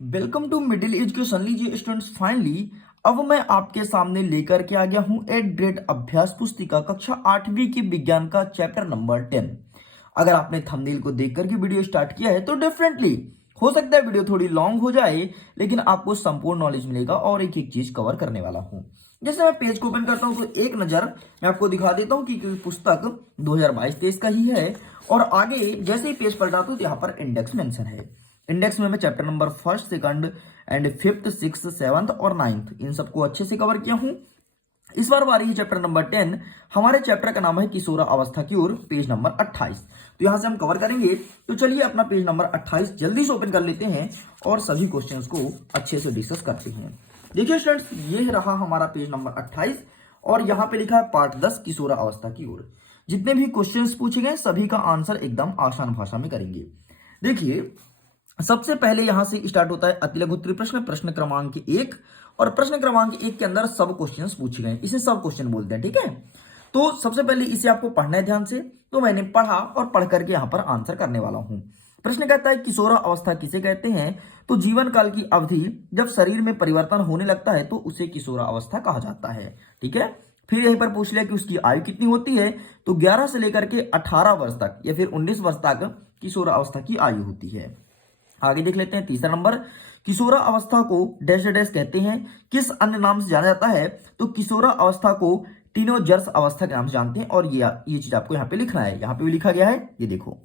Welcome to middle education. लीजिए students, finally अब मैं आपके सामने लेकर के आ गया हूं 8th ग्रेड अभ्यास पुस्तिका कक्षा 8वीं की विज्ञान का चैप्टर नंबर 10। अगर आपने थंबनेल को देख करके वीडियो स्टार्ट किया है तो डेफिनेटली हो सकता है वीडियो थोड़ी लॉन्ग हो जाए, लेकिन आपको संपूर्ण नॉलेज मिलेगा और एक एक चीज कवर करने वाला हूं। जैसे मैं पेज को ओपन करता हूं तो एक नजर मैं आपको दिखा देता हूं कि पुस्तक 2022-23 का ही है। और आगे जैसे ही पेज पलटाता हूं तो यहाँ पर इंडेक्स मेंशन है। इंडेक्स में मैं chapter number first, second and fifth, six, seventh और नाइन्थ इन सबको अच्छे से कवर किया हूं। इस बार बारी है चैप्टर नंबर 10। हमारे चैप्टर का नाम है किशोर अवस्था की ओर, पेज नंबर 28। तो यहां से हम कवर करेंगे। तो चलिए अपना पेज नंबर 28 जल्दी से ओपन कर लेते हैं और सभी क्वेश्चंस को अच्छे से डिस्कस करते हैं। देखिए स्टूडेंट्स, ये रहा हमारा पेज नंबर 28 और यहाँ पे लिखा है पार्ट 10 किशोर अवस्था की ओर। जितने भी क्वेश्चंस पूछे गए सभी का आंसर एकदम आसान भाषा में करेंगे। देखिए, सबसे पहले यहां से स्टार्ट होता है अति लघु उत्तरीय प्रश्न, प्रश्न क्रमांक 1। और प्रश्न क्रमांक 1 के अंदर सब क्वेश्चंस पूछे गए, इसे सब क्वेश्चन बोलते हैं। ठीक है, तो सबसे पहले इसे आपको पढ़ना है ध्यान से। तो मैंने पढ़ा और पढ़ करके यहां पर आंसर करने वाला हूं। प्रश्न कहता है किशोर अवस्था किसे कहते हैं? तो जीवन काल की अवधि जब शरीर में परिवर्तन होने लगता है तो उसे किशोर अवस्था कहा जाता है। ठीक है, फिर यहीं पर पूछ लिया कि उसकी आयु कितनी होती है। तो 11 से लेकर के 18 वर्ष तक या फिर 19 वर्ष तक किशोर अवस्था की आयु होती है। आगे देख लेते हैं तीसरा नंबर, किशोरा अवस्था को डैश डैश कहते हैं, किस अन्य नाम से जाना जाता है? तो किशोरा अवस्था को टीनेजर्स अवस्था के नाम से जानते हैं। और ये चीज आपको यहाँ पे लिखना है, यहाँ पे भी लिखा गया है, ये देखो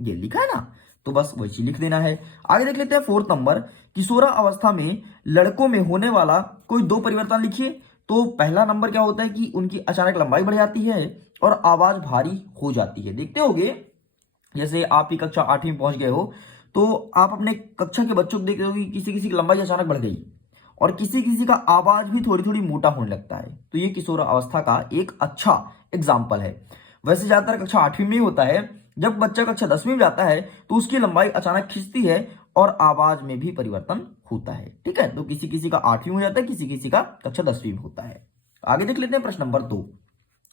ये लिखा है ना, तो बस वही चीज लिख देना है। आगे देख लेते हैं फोर्थ नंबर, किशोरा अवस्था में लड़कों में होने वाला कोई दो परिवर्तन लिखिए। तो पहला नंबर क्या होता है कि उनकी अचानक लंबाई बढ़ जाती है और आवाज भारी हो जाती है। देखते होगे, जैसे आप ही कक्षा 8वीं में पहुंच गए हो तो आप अपने कक्षा के बच्चों को देख रहे हो कि किसी किसी की लंबाई अचानक बढ़ गई और किसी किसी का आवाज भी थोड़ी थोड़ी मोटा होने लगता है। तो ये किशोर अवस्था का एक अच्छा एग्जाम्पल है। वैसे ज्यादातर कक्षा 8वीं में ही होता है। जब बच्चा कक्षा 10वीं में जाता है तो उसकी लंबाई अचानक खिंचती है और आवाज में भी परिवर्तन होता है। ठीक है, तो किसी किसी का 8वीं में हो जाता है, किसी किसी का कक्षा 10वीं में होता है। आगे देख लेते हैं प्रश्न नंबर 2।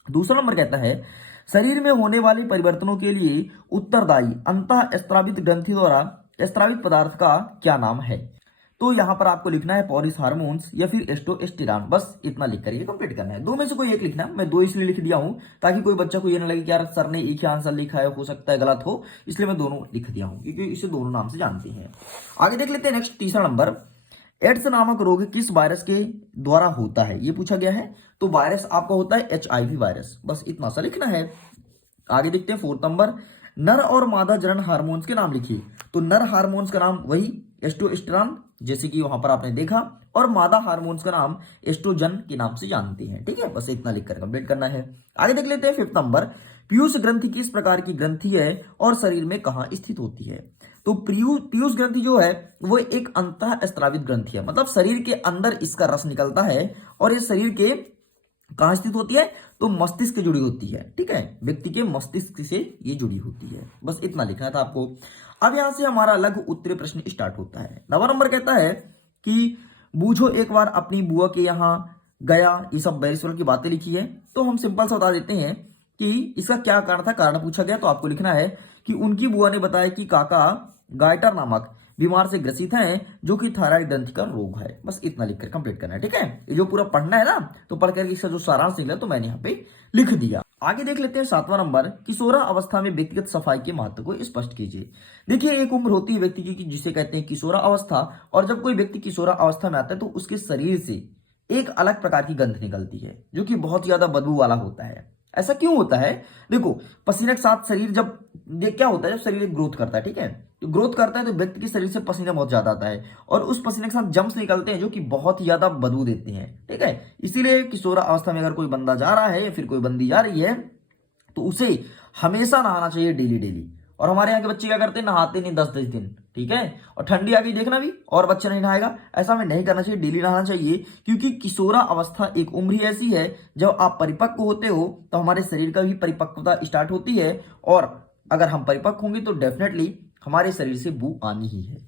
दूसरा नंबर कहता है शरीर में होने वाले परिवर्तनों के लिए उत्तरदायी अंतः स्त्रावित ग्रंथि द्वारा स्त्रावित पदार्थ का क्या नाम है? तो यहां पर आपको लिखना है पॉरिस हार्मोन्स या फिर एस्टोस्टेरॉन। बस इतना लिख कर ये कंप्लीट करना है। दो में से कोई एक लिखना है। मैं दो इसलिए लिख दिया हूं ताकि कोई बच्चा को ये ना लगे कि यार सर ने एक ही आंसर लिखा है, हो सकता है गलत हो, इसलिए मैं दोनों लिख दिया हूं क्योंकि इसे दोनों नाम से जानते हैं। आगे देख लेते हैं नेक्स्ट तीसरा नंबर, एड्स नामक रोग किस वायरस के द्वारा होता है? ये पूछा गया है। तो वायरस आपका होता है HIV वायरस। बस इतना सा लिखना है। आगे देखते हैं फोर्थ नंबर, नर और मादा जनन हार्मोन्स के नाम लिखिए। तो नर हार्मोन्स का नाम वही एस्टोस्टेरॉन, जैसे कि वहां पर आपने देखा, और मादा हार्मोन्स का नाम एस्ट्रोजन के नाम से जानते हैं। ठीक है, बस इतना लिखकर कंप्लीट करना है। आगे देख लेते हैं फिफ्थ नंबर, पीयूष ग्रंथि किस प्रकार की ग्रंथि है और शरीर में कहां स्थित होती है? तो पीयूष ग्रंथि जो है वो एक अंतः स्त्रावित ग्रंथि है, मतलब शरीर के अंदर इसका रस निकलता है और ये शरीर के कहां स्थित होती है? तो मस्तिष्क से जुड़ी होती है। ठीक है, व्यक्ति के मस्तिष्क से ये जुड़ी होती है। बस इतना लिखना था आपको। अब यहां से हमारा लघु उत्तरीय प्रश्न स्टार्ट होता है। 9वां नंबर कहता है कि बूझो एक बार अपनी बुआ के यहाँ गया, ये सब बैरिस्टर की बातें लिखी है। तो हम सिंपल सा बता देते हैं कि इसका क्या कारण था। कारण पूछा गया तो आपको लिखना है कि उनकी बुआ ने बताया कि काका गाइटर नामक बीमार से ग्रसित हैं जो कि थायराइड ग्रंथि का रोग है। बस इतना लिखकर कंप्लीट करना है। ठीक है, ये जो पूरा पढ़ना है ना, तो पढ़ करके इसका जो सारांश निकला तो मैंने यहाँ पे लिख दिया। आगे देख लेते हैं 7वां नंबर, किशोरा अवस्था में व्यक्तिगत सफाई के महत्व को स्पष्ट कीजिए। देखिए, एक उम्र होती है व्यक्ति की जिसे कहते हैं किशोरा अवस्था, और जब कोई व्यक्ति किशोरा अवस्था में आता है तो उसके शरीर से एक अलग प्रकार की गंध निकलती है जो कि बहुत ज्यादा बदबू वाला होता है। ऐसा क्यों होता है? देखो, पसीने के साथ शरीर जब क्या होता है, जब शरीर ग्रोथ करता है, ठीक है, तो ग्रोथ करता है तो व्यक्ति के शरीर से पसीना बहुत ज्यादा आता है और उस पसीने के साथ जम्स निकलते हैं जो कि बहुत ही ज्यादा बदबू देते हैं। ठीक है, इसीलिए किशोरा अवस्था में अगर कोई बंदा जा रहा है या फिर कोई बंदी जा रही है तो उसे हमेशा नहाना चाहिए, डेली डेली। और हमारे यहाँ के बच्चे क्या करते हैं, नहाते नहीं 10-10 दिन। ठीक है, और ठंडी आ गई देखना भी और बच्चा नहीं नहाएगा, ऐसा हमें नहीं करना चाहिए, डेली नहाना चाहिए। क्योंकि किशोरा अवस्था एक उम्र ही ऐसी है जब आप परिपक्व होते हो तो हमारे शरीर का भी परिपक्वता स्टार्ट होती है, और अगर हम परिपक्व होंगे तो डेफिनेटली हमारे शरीर से बू आनी ही है।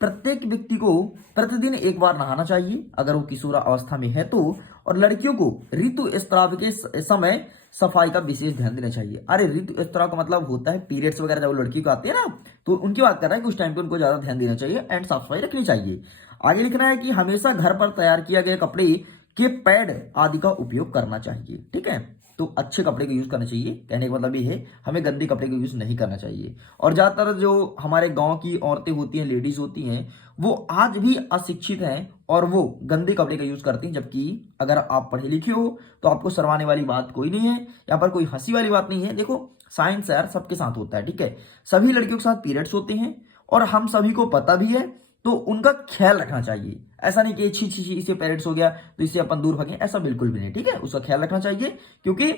प्रत्येक व्यक्ति को प्रतिदिन एक बार नहाना चाहिए अगर वो किशोरा अवस्था में है तो। और लड़कियों को ऋतुस्राव के समय सफाई का विशेष ध्यान देना चाहिए। अरे ऋतुस्राव का मतलब होता है पीरियड्स वगैरह जब लड़की को आती है ना, तो उनकी बात कर रहा है कि उस टाइम पे उनको ज्यादा ध्यान देना चाहिए एंड साफ सफाई रखनी चाहिए। आगे लिखना है कि हमेशा घर पर तैयार किया गया कपड़े के पैड आदि का उपयोग करना चाहिए। ठीक है, तो अच्छे कपड़े का यूज करना चाहिए, कहने का मतलब ये है हमें गंदे कपड़े का यूज नहीं करना चाहिए। और ज्यादातर जो हमारे गांव की औरतें होती हैं, लेडीज होती हैं, वो आज भी अशिक्षित हैं और वो गंदे कपड़े का यूज करती हैं, जबकि अगर आप पढ़े लिखे हो तो आपको शर्माने वाली बात कोई नहीं है, यहाँ पर कोई हंसी वाली बात नहीं है। देखो साइंस यार सबके साथ होता है, ठीक है, सभी लड़कियों के साथ पीरियड्स होते हैं और हम सभी को पता भी है, तो उनका ख्याल रखना चाहिए। ऐसा नहीं कि छी छी छी इसे पेरेंट्स हो गया तो इससे अपन दूर भागें, ऐसा बिल्कुल भी नहीं। ठीक है, उसका ख्याल रखना चाहिए क्योंकि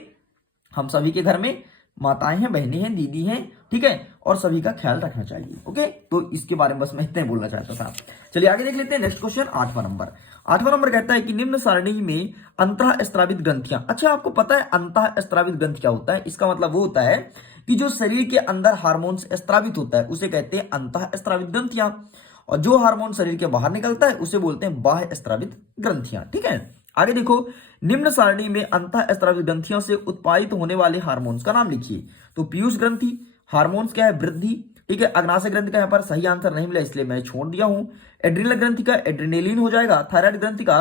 हम सभी के घर में माताएं हैं, बहनें हैं, दीदी हैं, ठीक है, और सभी का ख्याल रखना चाहिए। ओके, तो इसके बारे में बस मैं इतना ही बोलना चाहता था। चलिए आगे देख लेते हैं नेक्स्ट क्वेश्चन, 8वां नंबर। 8वां नंबर कहता है कि निम्न सारणी में अंतःस्रावित ग्रंथियां। अच्छा, आपको पता है अंतःस्रावित ग्रंथि क्या होता है? इसका मतलब वो होता है कि जो शरीर के अंदर हार्मोन्स स्त्रावित होता है उसे कहते हैं अंतःस्रावित ग्रंथियां, और जो हार्मोन शरीर के बाहर निकलता है उसे बोलते हैं बाह्य स्रावित ग्रंथियां। ठीक है, आगे देखो, निम्न सारणी में अंतःस्रावित ग्रंथियों से उत्पादित होने वाले हार्मोन्स का नाम लिखिए। तो पीयूष ग्रंथि, हार्मोन्स क्या है? वृद्धि। ठीक है, अग्नाशय ग्रंथि का यहाँ पर सही आंसर नहीं मिला इसलिए मैं छोड़ दिया हूं। एड्रिनल ग्रंथि का एड्रिनेलिन हो जाएगा, थायराइड ग्रंथि का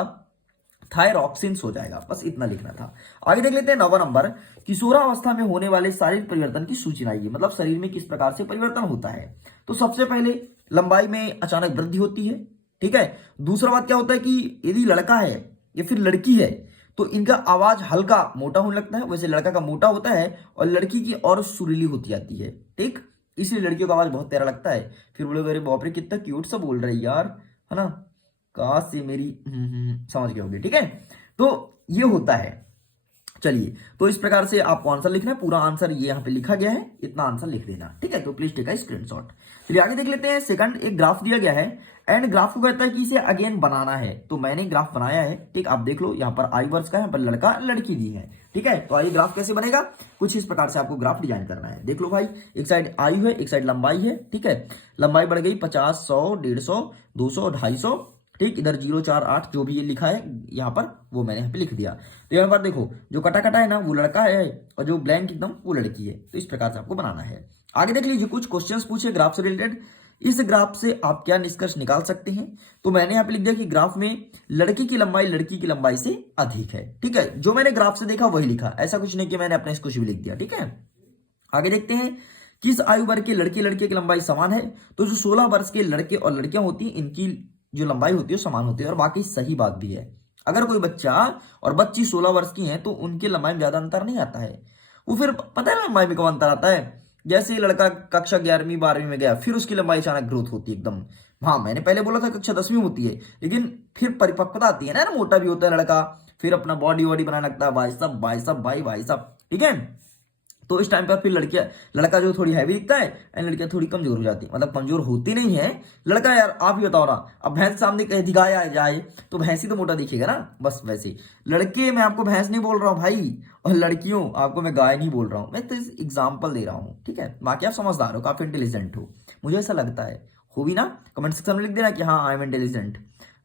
थायरॉक्सिन्स हो जाएगा, बस इतना लिखना था। आगे देख लेते हैं 9वां नंबर, किशोरावस्था में होने वाले शारीरिक परिवर्तन की सूची लाइए, मतलब शरीर में किस प्रकार से परिवर्तन होता है। तो सबसे पहले लंबाई में अचानक वृद्धि होती है। ठीक है, दूसरा बात क्या होता है कि यदि लड़का है या फिर लड़की है तो इनका आवाज हल्का मोटा होने लगता है, वैसे लड़का का मोटा होता है और लड़की की और सुरीली होती जाती है। ठीक, इसलिए लड़कियों का आवाज बहुत प्यारा लगता है। फिर बोले अरे बाप रे कितना क्यूट सा बोल रही यार, है ना, काश से मेरी समझ गए होंगे। ठीक है, तो ये होता है। चलिए, तो इस प्रकार से आपको आंसर लिखना है, पूरा आंसर ये यहाँ पे लिखा गया है, इतना आंसर लिख देना। ठीक है, तो प्लीज टेक अ स्क्रीनशॉट। चलिए आगे देख लेते हैं। सेकंड, एक ग्राफ दिया गया है एंड ग्राफ को कहता है कि इसे अगेन बनाना है, तो मैंने ग्राफ बनाया है। ठीक, आप देख लो, यहाँ पर आयु वर्ष का है, यहाँ पर लड़का लड़की दी है। ठीक है, तो आइए ग्राफ कैसे बनेगा, कुछ इस प्रकार से आपको ग्राफ डिजाइन करना है। देख लो भाई, एक साइड आयु है, एक साइड लंबाई है। ठीक है, लंबाई बढ़ गई 50, 100, 150, 200, 250। ठीक, इधर 0, 4, 8 जो भी ये लिखा है यहाँ पर वो मैंने यहाँ पे लिख दिया। तो यहाँ पर देखो जो कटा कटा है ना वो लड़का है और जो ब्लैंक एकदम वो लड़की है। तो इस प्रकार से आपको बनाना है। आगे देख लीजिए, कुछ क्वेश्चंस पूछे ग्राफ से रिलेटेड। इस ग्राफ से आप क्या निष्कर्ष निकाल सकते हैं? तो मैंने यहाँ पे लिख दिया कि ग्राफ में लड़की की लंबाई से अधिक है। ठीक है, जो मैंने ग्राफ से देखा वही लिखा, ऐसा कुछ नहीं कि मैंने अपने कुछ भी लिख दिया। ठीक है, आगे देखते हैं, किस आयु वर्ग के लड़के लड़के की लंबाई समान है? तो जो 16 वर्ष के लड़के और लड़कियां होती हैं इनकी जो लंबाई होती है समान होती है, और बाकी सही बात भी है। अगर कोई बच्चा और बच्ची 16 वर्ष की हैं तो उनकी लंबाई में ज्यादा अंतर नहीं आता है। वो फिर पता है लंबाई में कब अंतर आता है? जैसे ही लड़का कक्षा 11वीं 12वीं में गया फिर उसकी लंबाई अचानक ग्रोथ होती है एकदम। हाँ, मैंने पहले बोला था कक्षा 10वीं होती है, लेकिन फिर परिपक्वता आती है ना, मोटा भी होता है लड़का, फिर अपना बॉडी वॉडी बनाने लगता है, भाई साहब भाई साहब। ठीक है, तो इस टाइम पर फिर लड़का जो थोड़ी हैवी दिखता है एंड लड़कियां थोड़ी कमजोर हो जाती है, मतलब कमजोर होती नहीं है लड़का। यार आप ही बताओ ना, अब भैंस सामने कहीं दिखाया जाए तो भैंस ही तो मोटा दिखेगा ना, बस वैसे लड़के, मैं आपको भैंस नहीं बोल रहा हूँ भाई, और लड़कियों आपको मैं गाय नहीं बोल रहा हूँ, मैं तो एग्जाम्पल दे रहा हूँ। ठीक है, बाकी आप समझदार हो, काफी इंटेलिजेंट हो, मुझे ऐसा लगता है। हो भी ना? कमेंट सेक्शन में लिख देना कि हाँ आई एम इंटेलिजेंट,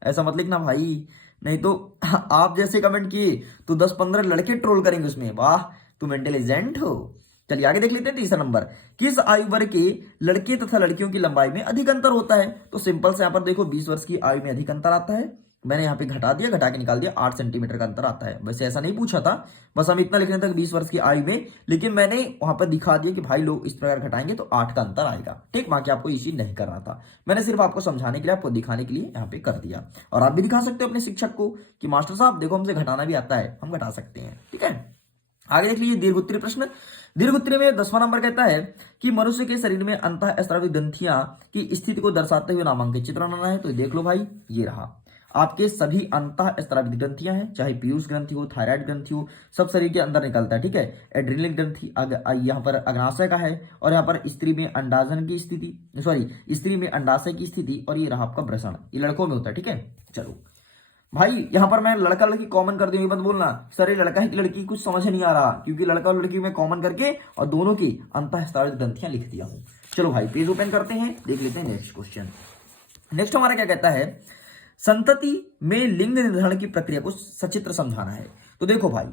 ऐसा मत लिखना भाई, नहीं तो आप जैसे कमेंट किए तो 10-15 लड़के ट्रोल करेंगे उसमें, वाह तुम इंटेलिजेंट हो। चलिए आगे देख लेते हैं। तीसरा नंबर, किस आयु वर्ग के लड़के तथा लड़कियों की लंबाई में अधिक अंतर होता है? तो सिंपल से यहाँ पर देखो 20 वर्ष की आयु में अधिक अंतर आता है, मैंने यहाँ पे घटा दिया, घटा के निकाल दिया, 8 सेंटीमीटर का अंतर आता है। वैसे ऐसा नहीं पूछा था, बस हम इतना लिखने तक 20 वर्ष की आयु में, लेकिन मैंने वहां पर दिखा दिया कि भाई लोग इस प्रकार घटाएंगे तो 8 का अंतर आएगा। ठीक, बाकी आपको ये चीज नहीं करना था, मैंने सिर्फ आपको समझाने के लिए, आपको दिखाने के लिए यहाँ पे कर दिया। और आप भी दिखा सकते हो अपने शिक्षक को कि मास्टर साहब देखो हमसे घटाना भी आता है, हम घटा सकते हैं। ठीक है, आगे देख लीजिए दीर्घोत्तरीय प्रश्न। दीर्घोत्तरीय में 10वां नंबर कहता है कि मनुष्य के शरीर में अंतःस्रावी ग्रंथियां की स्थिति को दर्शाते हुए नामांकित चित्र बनाना है। तो देख लो भाई, ये रहा आपके सभी अंतःस्रावित ग्रंथियां हैं, चाहे पीयूष ग्रंथि हो, थायराइड ग्रंथि हो, सब शरीर के अंदर निकलता है। ठीक है, एड्रिनल ग्रंथि यहाँ पर अग्नाशय का है, और यहाँ पर स्त्री में अंडाजन की स्थिति, स्त्री में अंडाशय की स्थिति, और ये रहा आपका वृषण, ये लड़कों में होता है। ठीक है, चलो भाई यहाँ पर मैं लड़का लड़की कॉमन कर दूंगी, मत बोलना सर ये लड़का है कि लड़की, कुछ समझ नहीं आ रहा, क्योंकि लड़का और लड़की में कॉमन करके और दोनों की अंतःस्रावित ग्रंथियां लिख दिया हूं। चलो भाई पेज ओपन करते हैं, देख लेते हैं नेक्स्ट क्वेश्चन। नेक्स्ट हमारा क्या कहता है, संतति में लिंग निर्धारण की प्रक्रिया को सचित्र समझाना है। तो देखो भाई,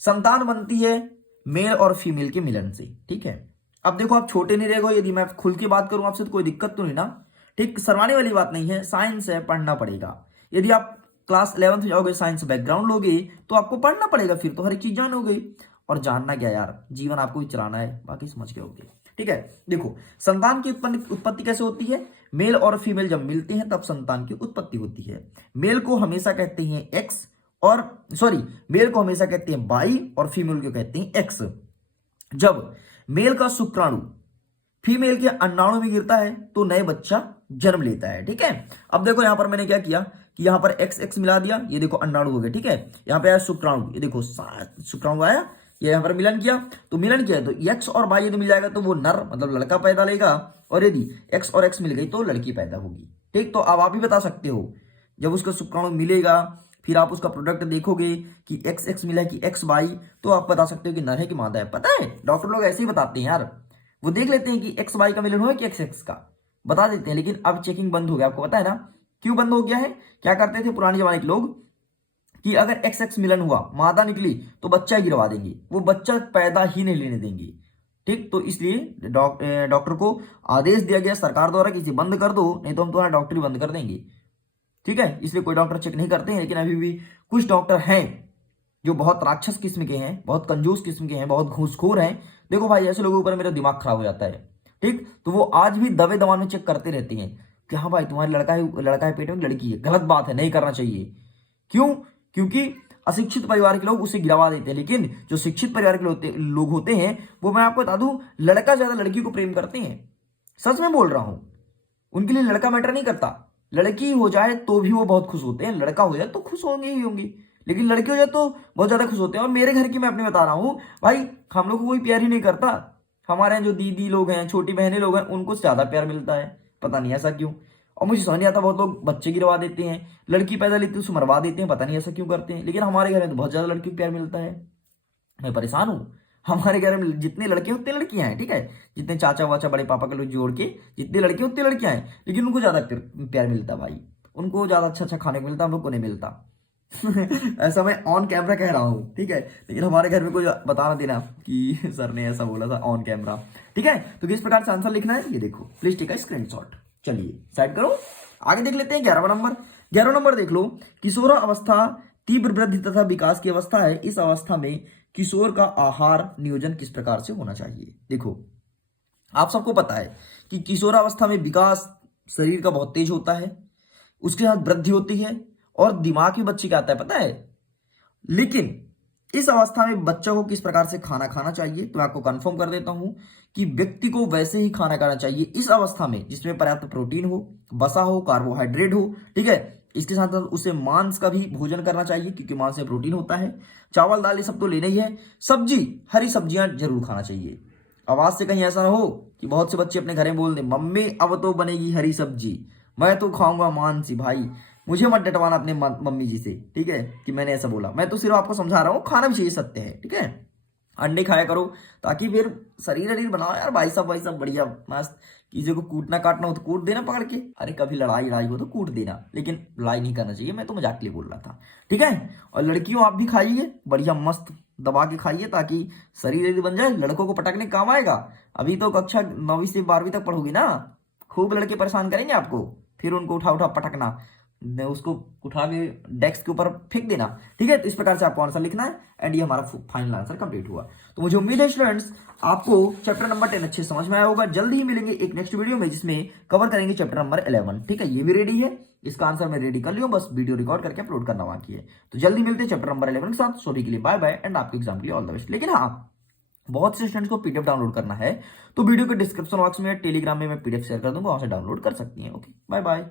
संतान बनती है मेल और फीमेल के मिलन से, ठीक है। अब देखो आप छोटे नहीं रहोगे, यदि मैं खुल के बात करूं आपसे तो कोई दिक्कत तो नहीं ना, ठीक। शर्माने वाली बात नहीं है, साइंस है, पढ़ना पड़ेगा। यदि आप क्लास 11th में जाओगे, साइंस बैकग्राउंड लोगे तो आपको पढ़ना पड़ेगा, फिर तो हर एक चीज जानोगे। और जानना क्या यार, जीवन आपको ही चलाना है, बाकी समझ के होगे, ठीक है। देखो, संतान की उत्पत्ति कैसे होती है? मेल और फीमेल जब मिलते हैं तब संतान की उत्पत्ति होती है। मेल को हमेशा कहते हैं एक्स, और मेल को हमेशा कहते हैं वाई और फीमेल को कहते हैं एक्स। जब मेल का शुक्राणु फीमेल के अंडाणु में गिरता है तो नए बच्चा जन्म लेता है, ठीक है। अब देखो यहां पर मैंने क्या किया कि यहां पर एक्स एक्स मिला दिया, ये देखो अंडाणु हो गए, ठीक है। यहां पे आया शुक्राणु, ये देखो शुक्राणु आया, ये यहां पर मिलन किया, तो मिलन किया तो एक्स और वाई यदि मिल जाएगा तो वो नर मतलब लड़का पैदा लेगा, और यदि एक्स और एक्स मिल गई तो लड़की पैदा होगी, ठीक। तो अब आप ही बता सकते हो, जब उसका शुक्राणु मिलेगा फिर आप उसका प्रोडक्ट देखोगे कि एक्स एक्स मिला है कि एक्स वाई, तो आप बता सकते हो कि नर है कि मादा है। पता है डॉक्टर लोग ऐसे ही बताते हैं यार, वो देख लेते हैं कि एक्स वाई का मिलन हुआ कि एक्स एक्स का, बता देते हैं। लेकिन अब चेकिंग बंद हो गया, आपको पता है ना क्यों बंद हो गया है? क्या करते थे पुराने जमाने के लोग कि अगर एक्स एक्स मिलन हुआ, मादा निकली तो बच्चा गिरवा देंगे, वो बच्चा पैदा ही नहीं लेने देंगे, ठीक। तो इसलिए डॉक्टर को आदेश दिया गया सरकार द्वारा कि इसे बंद कर दो, नहीं तो हम तुम्हारा डॉक्टरी बंद कर देंगे, ठीक है। इसलिए कोई डॉक्टर चेक नहीं करते हैं। लेकिन अभी भी कुछ डॉक्टर हैं जो बहुत राक्षस किस्म के हैं, बहुत कंजूस किस्म के हैं, बहुत घूसखोर हैं। देखो भाई, ऐसे लोगों के ऊपर मेरा दिमाग खराब हो जाता है, ठीक। तो वो आज भी दबे दबान में चेक करते रहते हैं कि हाँ भाई तुम्हारी लड़का है पेट में, लड़की है। गलत बात है, नहीं करना चाहिए। क्यों? क्योंकि अशिक्षित परिवार के लोग उसे गिरवा देते हैं, लेकिन जो शिक्षित परिवार के लोग होते हैं वो, मैं आपको बता दूं, लड़का ज्यादा लड़की को प्रेम करते हैं। सच में बोल रहा हूं, उनके लिए लड़का मैटर नहीं करता। लड़की हो जाए तो भी वो बहुत खुश होते हैं, लड़का हो जाए तो खुश होंगे ही होंगे, लेकिन लड़की हो जाए तो बहुत ज्यादा खुश होते हैं। और मेरे घर की मैं अपने बता रहा हूं भाई, हम लोग को कोई प्यार ही नहीं करता। हमारे यहाँ जो दीदी लोग हैं, छोटी बहनें लोग हैं, उनको ज्यादा प्यार मिलता है, पता नहीं ऐसा क्यों। और मुझे समझ नहीं आता, बहुत लोग बच्चे गिरवा देते हैं, लड़की पैदा लेते हैं उसे मरवा देते हैं, पता नहीं ऐसा क्यों करते हैं। लेकिन हमारे घर में तो बहुत ज्यादा लड़की को प्यार मिलता है। मैं परेशान हूं। हमारे घर में जितने लड़के उतने लड़कियां हैं, ठीक है। जितने चाचा वाचा बड़े पापा के लोग जोड़ के जितने लड़के उतने लड़कियां हैं, लेकिन उनको ज्यादा प्यार मिलता भाई, उनको ज्यादा अच्छा अच्छा खाने को मिलता, हम लोग को नहीं मिलता। ऐसा मैं ऑन कैमरा कह रहा हूँ, ठीक है। लेकिन हमारे घर में कोई बताना देना कि सर ने ऐसा बोला था ऑन कैमरा, ठीक है। तो किस प्रकार से आंसर लिखना है ये देखो, प्लीज टेक अ स्क्रीनशॉट। चलिए साइड करो, आगे देख लेते हैं 11वां नंबर। 11वां नंबर देख लो, किशोर अवस्था तीव्र वृद्धि तथा विकास की अवस्था है। इस अवस्था में किशोर का आहार नियोजन किस प्रकार से होना चाहिए? देखो, आप सबको पता है कि किशोरावस्था में विकास शरीर का बहुत तेज होता है, उसके साथ वृद्धि होती है और दिमाग भी बच्चे का आता है, पता है। लेकिन इस अवस्था में बच्चों को किस प्रकार से खाना खाना चाहिए, तो मैं आपको कंफर्म कर देता हूं कि व्यक्ति को वैसे ही खाना खाना चाहिए इस अवस्था में जिसमें पर्याप्त प्रोटीन हो, वसा हो, कार्बोहाइड्रेट हो, ठीक है। इसके साथ साथ उसे मांस का भी भोजन करना चाहिए क्योंकि मांस में प्रोटीन होता है। चावल दाल ये सब तो लेना ही है। सब्जी, हरी सब्जियां जरूर खाना चाहिए। आवाज से कहीं ऐसा ना हो कि बहुत से बच्चे अपने घर में बोल दें, मम्मी अब तो बनेगी हरी सब्जी, मैं तो खाऊंगा मांस ही। भाई मुझे मत डटवाना अपने मम्मी जी से, ठीक है, कि मैंने ऐसा बोला। मैं तो सिर्फ आपको समझा रहा हूँ, खाना भी चाहिए, सत्य है, ठीक है। अंडे खाया करो ताकि फिर शरीर बनाओ यार, भाई साहब बढ़िया मस्त। किसी को कूटना काटना हो तो कूट देना पकड़ के, अरे कभी लड़ाई हो तो कूट देना, लेकिन लड़ाई नहीं करना चाहिए। मैं तो मजाक के लिए बोल रहा था, ठीक है। और लड़कियों आप भी खाइए, बढ़िया मस्त दबा के खाइए ताकि शरीर यदि बन जाए, लड़कों को पटकने काम आएगा। अभी तो कक्षा 9वीं से 12वीं तक पढ़ोगी ना, खूब लड़के परेशान करेंगे आपको, फिर उनको उठा उठा पटकना, उसको उठा के डेस्क के ऊपर फेंक देना, ठीक है। तो इस प्रकार से आपको आंसर लिखना है एंड ये हमारा फाइनल आंसर कंप्लीट हुआ। तो मुझे उम्मीद है स्टूडेंट्स आपको चैप्टर नंबर 10 अच्छे समझ में आया होगा। जल्दी ही मिलेंगे एक नेक्स्ट वीडियो में जिसमें कवर करेंगे चैप्टर नंबर 11, ठीक है। ये भी रेडी है, इसका आंसर मैं रेडी कर लिया, बस वीडियो रिकॉर्ड करके अपलोड करना बाकी है। तो जल्दी मिलते हैं चैप्टर नंबर 11 के साथ। सभी के लिए बाय बाय एंड आपके एग्जाम के लिए ऑल द बेस्ट। लेकिन हाँ, बहुत से स्टूडेंट्स को पीडीएफ डाउनलोड करना है तो वीडियो के डिस्क्रिप्शन बॉक्स में टेलीग्राम में मैं पीडीएफ शेयर कर दूंगा, वहां से डाउनलोड कर सकती हैं। Okay, bye bye.